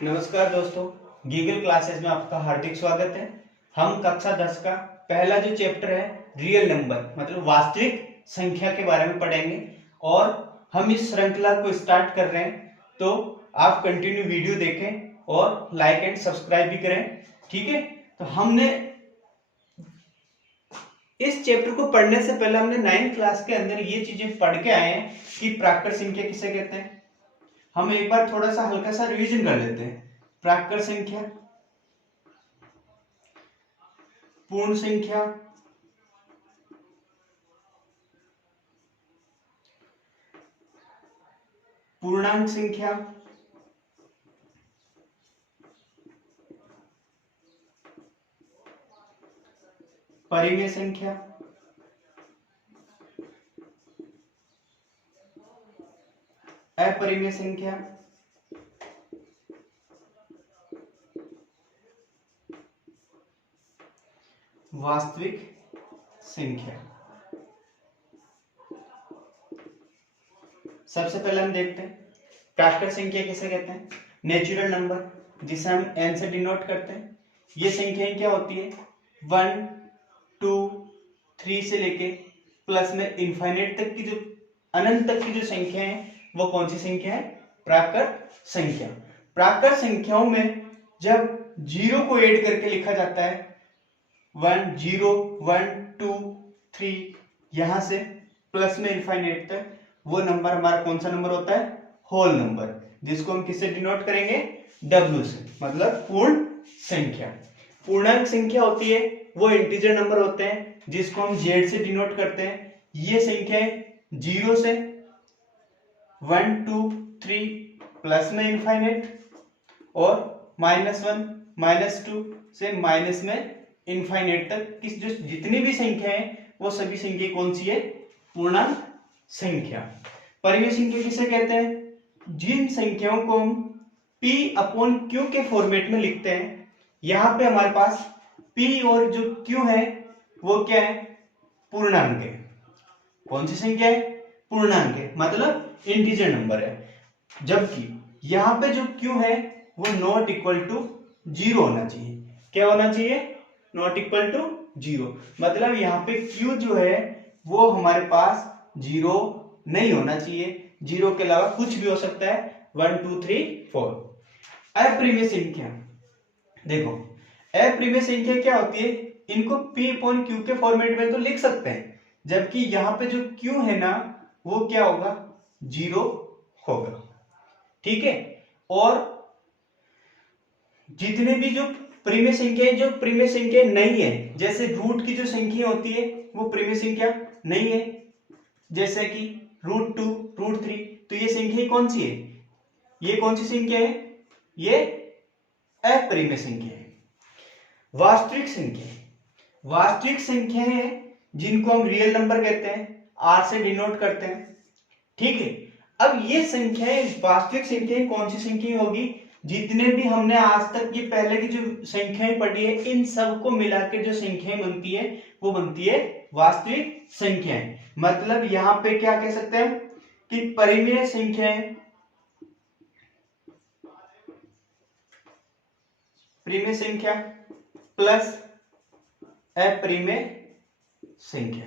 नमस्कार दोस्तों, गीगल क्लासेस में आपका हार्दिक स्वागत है। हम कक्षा 10 का पहला जो चैप्टर है रियल नंबर मतलब वास्तविक संख्या के बारे में पढ़ेंगे और हम इस श्रृंखला को स्टार्ट कर रहे हैं, तो आप कंटिन्यू वीडियो देखें और लाइक एंड सब्सक्राइब भी करें। ठीक है, तो हमने इस चैप्टर को पढ़ने से पहले हमने 9th क्लास के अंदर ये चीजें पढ़ के आए हैं कि प्राकृत संख्या किसे कहते हैं। हम एक बार थोड़ा सा हल्का सा रिवीजन कर लेते हैं। प्राकृत संख्या, पूर्ण संख्या, पूर्णांक संख्या, परिमेय संख्या, अपरिमेय संख्या, वास्तविक संख्या। सबसे पहले हम देखते हैं प्राकृत संख्या किसे कहते हैं। नेचुरल नंबर, जिसे हम n से डिनोट करते हैं। ये संख्याएं क्या होती है, 1, 2, 3 से लेके प्लस में इनफाइनाइट तक की, जो अनंत तक की जो संख्या है वो कौन सी संख्या है, प्राकृत संख्या। प्राकृत संख्याओं में जब जीरो को ऐड करके लिखा जाता है 1, 0, 1, 2, 3 यहां से प्लस में इनफाइनाइट तक, वो नंबर हमारा कौन सा नंबर होता है, होल नंबर, जिसको हम किससे डिनोट करेंगे, W से, मतलब पूर्ण संख्या। पूर्णांक संख्या होती है वो इंटीजर नंबर होते हैं जिसको हम Z से डिनोट करते हैं। ये संख्याएं 0 से 1, 2, 3 प्लस में इनफाइनाइट और -1, -2 से माइनस में इनफाइनाइट तक की जो जितनी भी संख्या है वो सभी संख्या कौन सी है, पूर्णांक संख्या। परिमेय संख्या किसे कहते हैं, जिन संख्याओं को हम P/Q के फॉर्मेट में लिखते हैं। यहां पे हमारे पास P और जो Q है वो क्या है, पूर्णांक है। कौन सी संख्या है, पूर्णांक है, मतलब इंटीजर नंबर है। जबकि यहां पे जो Q है वो नॉट इक्वल टू 0 होना चाहिए। क्या होना चाहिए, नॉट इक्वल टू 0, मतलब यहाँ पे Q जो है वो हमारे पास 0 नहीं होना चाहिए। 0 के अलावा कुछ भी हो सकता है, 1, 2, 3, 4। अपरिमेय संख्या, देखो अपरिमेय संख्या क्या होती है, इनको P/Q के फॉर्मेट में तो लिख सकते हैं, जबकि यहाँ पे जो Q है ना वो क्या होगा, 0 होगा। ठीक है, और जितने भी जो परिमेय संख्या, जो परिमेय संख्या नहीं है, जैसे रूट की जो संख्या होती है वो परिमेय संख्या नहीं है, जैसे कि √2, √3, तो ये संख्या कौन सी है, ये कौन सी संख्या है, ये अपरिमेय संख्या है। वास्तविक संख्या, वास्तविक संख्या है जिनको हम रियल नंबर कहते हैं, R से डिनोट करते हैं। ठीक है, अब ये संख्याएं, वास्तविक संख्याएं कौन सी संख्या होगी, जितने भी हमने आज तक ये पहले की जो संख्याएं पढ़ी है इन सबको मिला के जो संख्याएं बनती है वो बनती है वास्तविक संख्याएं। मतलब यहां पे क्या कह सकते हैं कि परिमेय संख्याएं, परिमेय संख्या प्लस अपरिमेय संख्या,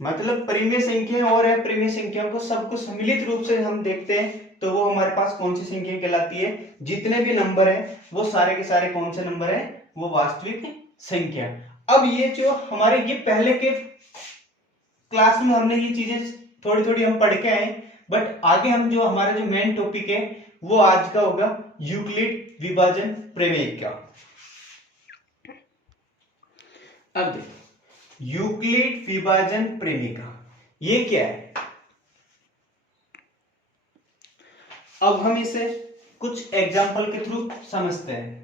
मतलब परिमेय संख्या और अपरिमेय संख्या को सबको सम्मिलित रूप से हम देखते हैं तो वो हमारे पास कौन सी संख्या कहलाती है, जितने भी नंबर है वो सारे के सारे कौन से नंबर है, वो वास्तविक संख्या। अब ये जो हमारे ये पहले के क्लास में हमने ये चीजें थोड़ी थोड़ी हम पढ़ के आए, बट आगे हम जो हमारा जो मेन टॉपिक है वो आज का होगा यूक्लिड विभाजन प्रमेय का। अब देखो यूक्लिड विभाजन प्रमेय का ये क्या है, अब हम इसे कुछ एग्जाम्पल के थ्रू समझते हैं।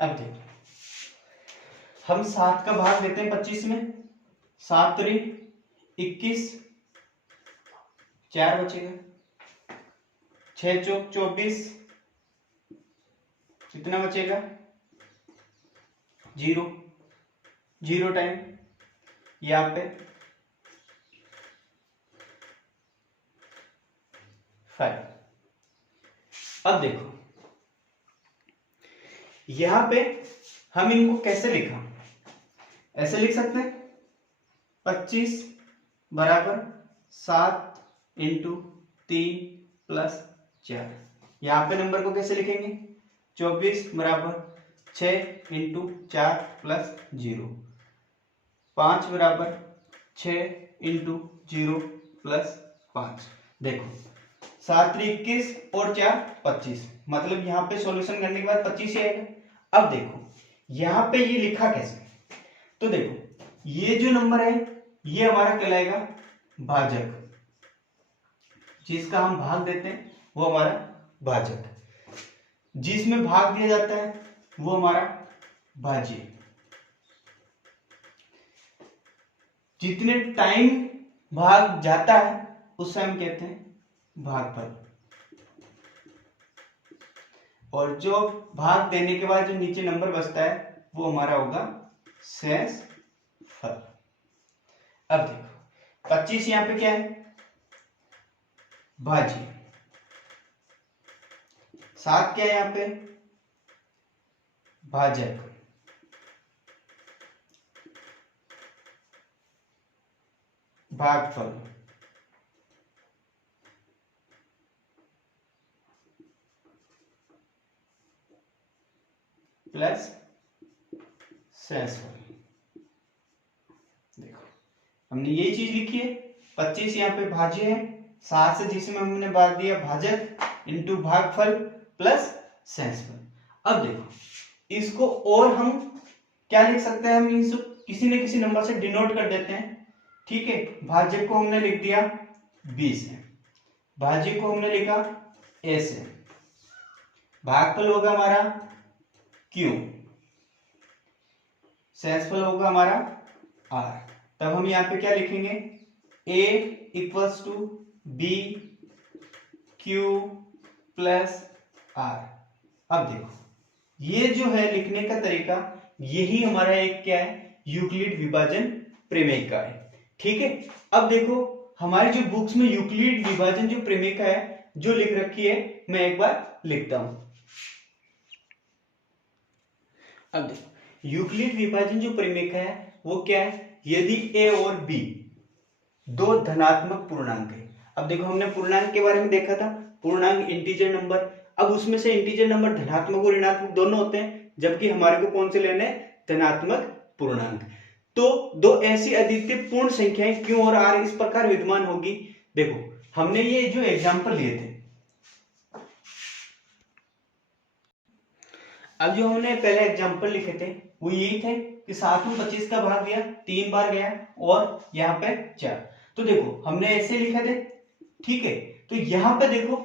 अब देखिए हम 7 का भाग देते हैं 25 में, 7 3 21, 4 बचेगा, 6 चौक 24, कितना बचेगा 0, 0 टाइम यहाँ पे 5। अब देखो यहां पे हम इनको कैसे लिखा, ऐसे लिख सकते हैं 25 बराबर 7 इंटू 3 प्लस 4। यहां पे नंबर को कैसे लिखेंगे 24 बराबर 6 इंटू 4 प्लस 0, 5 बराबर 6 इंटू 0 प्लस 5। देखो 7 3 21 और 4 25, मतलब यहाँ पे सॉल्यूशन करने के बाद 25 ही आएगा। अब देखो यहाँ पे ये लिखा कैसे, तो देखो ये जो नंबर है ये हमारा कहलाएगा भाजक, जिसका हम भाग देते हैं वो हमारा भाजक, जिसमें भाग दिया जाता है वो हमारा भाज्य। जितने टाइम भाग जाता है उससे हम कहते हैं भागफल, और जो भाग देने के बाद जो नीचे नंबर बचता है वो हमारा होगा शेषफल। अब देखो 25 यहां पे क्या है भाज्य, 7 क्या है यहां पे भाजक, भागफल, प्लस शेषफल। देखो हमने यही चीज लिखी है, 25 यहाँ पे भाज्य है, 7 से जिसमें हमने भाग दिया भाजक इंटू भागफल प्लस शेषफल। अब देखो इसको और हम क्या लिख सकते हैं, हम इसको किसी न किसी नंबर से डिनोट कर देते हैं। ठीक है, भाजक को हमने लिख दिया 20 है, भाज्य को हमने लिखा a से, भागफल होगा हमारा q, शेषफल होगा हमारा r। तब हम यहाँ पे क्या लिखेंगे a equals to b q plus r। अब देखो ये जो है लिखने का तरीका, यही हमारा एक क्या है यूक्लिड विभाजन प्रमेय का है। ठीक है, अब देखो हमारी जो बुक्स में यूक्लिड विभाजन जो प्रमेय का है जो लिख रखी है, मैं एक बार लिखता हूं। अब देखो यूक्लिड विभाजन जो प्रमेय का है वो क्या है, यदि a और b दो धनात्मक पूर्णांक है। अब देखो हमने पूर्णांक के बारे में देखा था, पूर्णांक इंटीजर नंबर, अब उसमें से इंटीजर नंबर धनात्मक और ऋणात्मक दोनों होते हैं, जबकि हमारे को कौन से लेने धनात्मक पूर्णांक। तो दो ऐसी अद्वितीय पूर्ण संख्याएं q और r इस प्रकार विद्यमान होगी। देखो हमने ये जो एग्जांपल लिए थे, अब जो हमने पहले एग्जांपल लिखे थे वो यही थे कि 7 में 25 का भाग दिया 3 बार गया और यहाँ पे 4। तो देखो हमने ऐसे लिखे थे। ठीक है, तो यहाँ पे देखो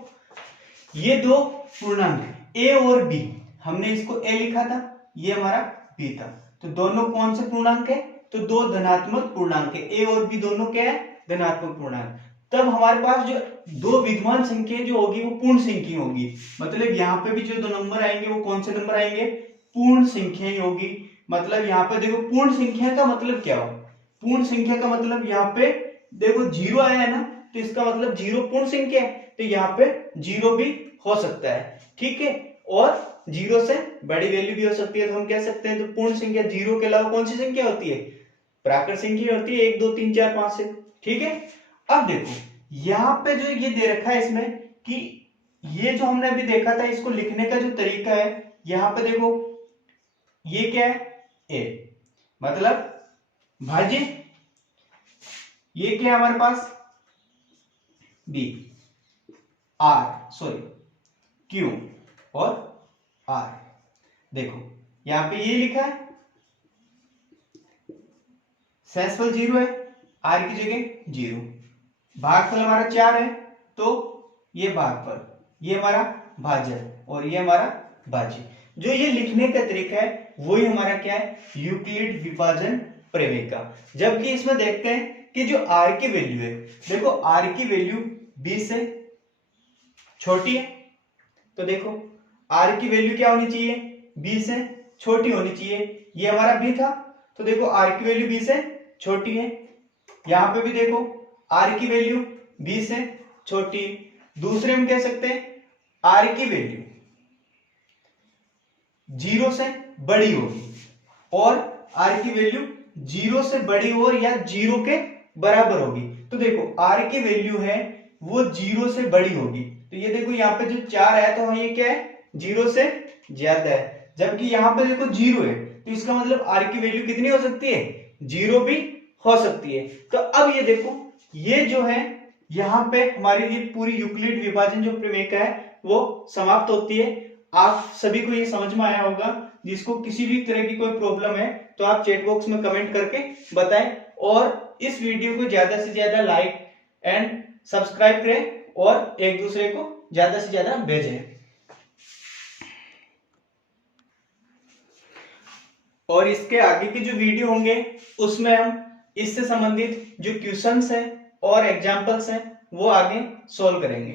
ये दो पूर्णांक a और b, हमने इसको a लिखा था, ये हमारा b था। तो दोनों कौन से पूर्णांक है, तो दो धनात्मक पूर्णांक है, a और b दोनों क्या है धनात्मक पूर्णांक। तब हमारे पास जो दो विद्यमान संख्या जो होगी वो पूर्ण संख्या होगी, मतलब यहाँ पे भी जो दो नंबर आएंगे वो कौन से नंबर आएंगे पूर्ण संख्याएं होगी। मतलब यहाँ पे देखो पूर्ण संख्या का मतलब क्या हो, पूर्ण संख्या का मतलब यहाँ पे देखो 0 आया है ना, तो इसका मतलब 0 पूर्ण संख्या है, तो यहाँ पे 0 भी हो सकता है। ठीक है, और 0 से बड़ी वैल्यू भी हो सकती है। तो हम कह सकते हैं तो पूर्ण संख्या 0 के अलावा कौन सी संख्या होती है, प्राकृत संख्या होती है 1 2 3 4 5 6। ठीक है, अब देखो यहाँ पे जो ये दे रखा है इसमें कि ये जो हमने अभी देखा था इसको लिखने का जो तरीका है, यहाँ पे देखो ये क्या है a, मतलब भाज्य, ये क्या है हमारे पास b, q और r। देखो यहाँ पे ये लिखा है शेषफल 0 है, r की जगह 0, भागफल हमारा 4 है, तो ये भागफल, ये हमारा भाजक और ये हमारा भाज्य। जो ये लिखने का तरीका है वही हमारा क्या है यूक्लिड विभाजन प्रमेय का। जबकि इसमें देखते हैं कि जो आर की वैल्यू है, देखो आर की वैल्यू बी से छोटी है, तो देखो आर की वैल्यू क्या होनी चाहिए, बी से छोटी होनी चाहिए। ये हमारा बी था, तो देखो आर की वैल्यू बी से छोटी है। यहां पे भी देखो आर की वैल्यू बी से छोटी है। दूसरे हम कह सकते हैं आर की वैल्यू 0 से बड़ी होगी और आर की वैल्यू 0 से बड़ी हो या 0 के बराबर होगी। तो देखो आर की वैल्यू है वो 0 से बड़ी होगी, तो ये देखो यहाँ पे जो 4 है तो ये क्या है, 0 से ज्यादा है। जबकि यहाँ पे देखो 0 है, तो इसका मतलब आर की वैल्यू कितनी हो सकती है, 0 भी हो सकती है। तो अब ये देखो ये जो है यहाँ पे हमारी ये पूरी यूक्लिड विभाजन जो प्रमेय का है वो समाप्त होती है। आप सभी को ये समझ में आया होगा। जिसको किसी भी तरह की कोई प्रॉब्लम है तो आप चैट बॉक्स में कमेंट करके बताएं और इस वीडियो को ज्यादा से ज्यादा लाइक एंड सब्सक्राइब करें और एक दूसरे को ज्यादा से ज्यादा भेजें। और इसके आगे के जो वीडियो होंगे उसमें हम इससे संबंधित जो क्वेश्चंस हैं और एग्जांपल्स हैं वो आगे सॉल्व करेंगे।